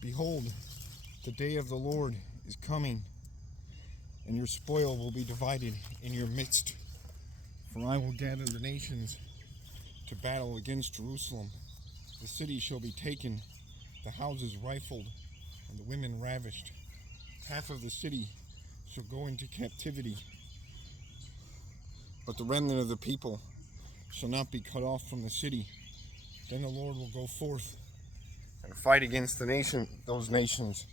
Behold, the day of the Lord is coming, and your spoil will be divided in your midst. For I will gather the nations to battle against Jerusalem. The city shall be taken, the houses rifled, and the women ravished. Half of the city shall go into captivity, but the remnant of the people shall not be cut off from the city. Then the Lord will go forth and fight against those nations,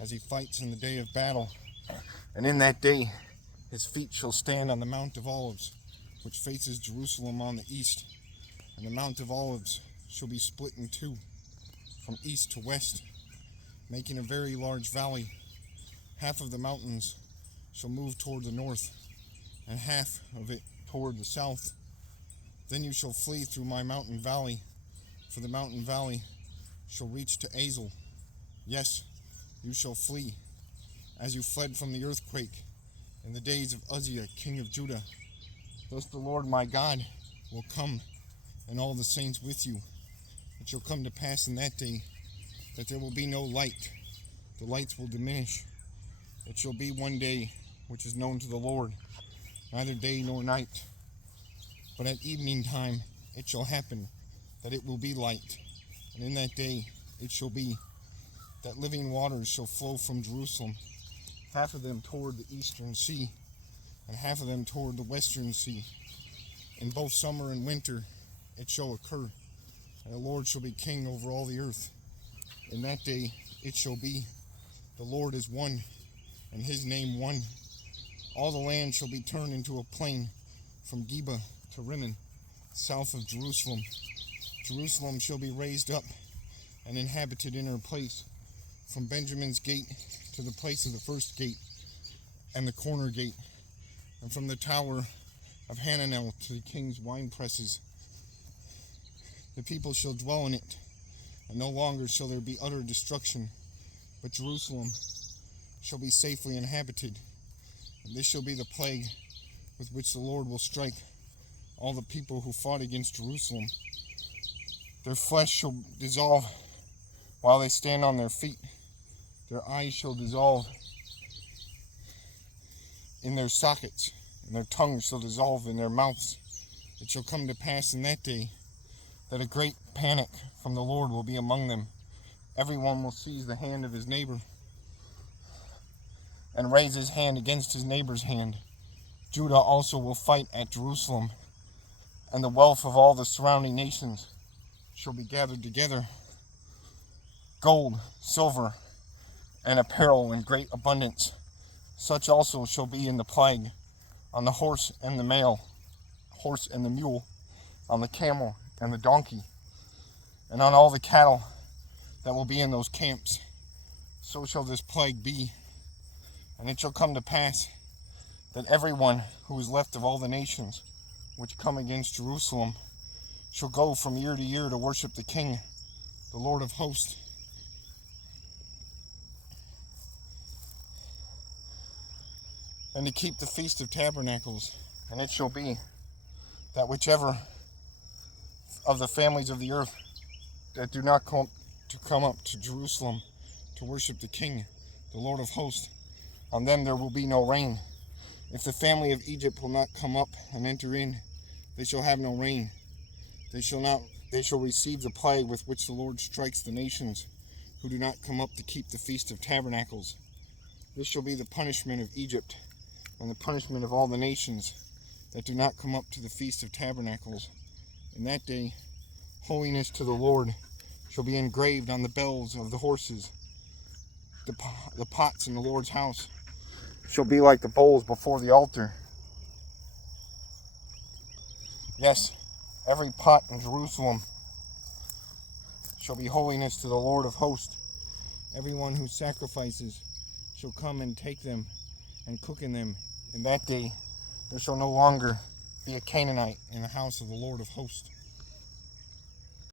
as he fights in the day of battle. And in that day his feet shall stand on the Mount of Olives, which faces Jerusalem on the east. And the Mount of Olives shall be split in two, from east to west, making a very large valley. Half of the mountains shall move toward the north, and half of it toward the south. Then you shall flee through my mountain valley, for the mountain valley shall reach to Azel. Yes, you shall flee, as you fled from the earthquake in the days of Uzziah, king of Judah. Thus the Lord my God will come, and all the saints with you. It shall come to pass in that day that there will be no light. The lights will diminish. It shall be one day which is known to the Lord, neither day nor night. But at evening time it shall happen that it will be light. And in that day it shall be that living waters shall flow from Jerusalem, half of them toward the eastern sea, and half of them toward the western sea. In both summer and winter it shall occur, and the Lord shall be king over all the earth. In that day it shall be, the Lord is one, and his name one. All the land shall be turned into a plain, from Geba to Rimmon, south of Jerusalem. Jerusalem shall be raised up and inhabited in her place, from Benjamin's gate to the place of the first gate and the corner gate, and from the tower of Hananel to the king's wine presses. The people shall dwell in it, and no longer shall there be utter destruction, but Jerusalem shall be safely inhabited. And this shall be the plague with which the Lord will strike all the people who fought against Jerusalem. Their flesh shall dissolve while they stand on their feet. Their eyes shall dissolve in their sockets, and their tongues shall dissolve in their mouths. It shall come to pass in that day that a great panic from the Lord will be among them. Everyone will seize the hand of his neighbor and raise his hand against his neighbor's hand. Judah also will fight at Jerusalem, and the wealth of all the surrounding nations shall be gathered together. Gold, silver, and apparel in great abundance. Such also shall be in the plague on the horse and the mule, on the camel and the donkey, and on all the cattle that will be in those camps. So shall this plague be. And it shall come to pass that everyone who is left of all the nations which come against Jerusalem shall go from year to year to worship the King, the Lord of hosts. And to keep the Feast of Tabernacles. And it shall be that whichever of the families of the earth that do not come up to Jerusalem to worship the King, the Lord of hosts, on them there will be no rain. If the family of Egypt will not come up and enter in, they shall have no rain. They shall receive the plague with which the Lord strikes the nations who do not come up to keep the Feast of Tabernacles. This shall be the punishment of Egypt, and the punishment of all the nations that do not come up to the Feast of Tabernacles. In that day, holiness to the Lord shall be engraved on the bells of the horses. The pots in the Lord's house shall be like the bowls before the altar. Yes, every pot in Jerusalem shall be holiness to the Lord of hosts. Everyone who sacrifices shall come and take them and cook in them. In that day there shall no longer be a Canaanite in the house of the Lord of hosts.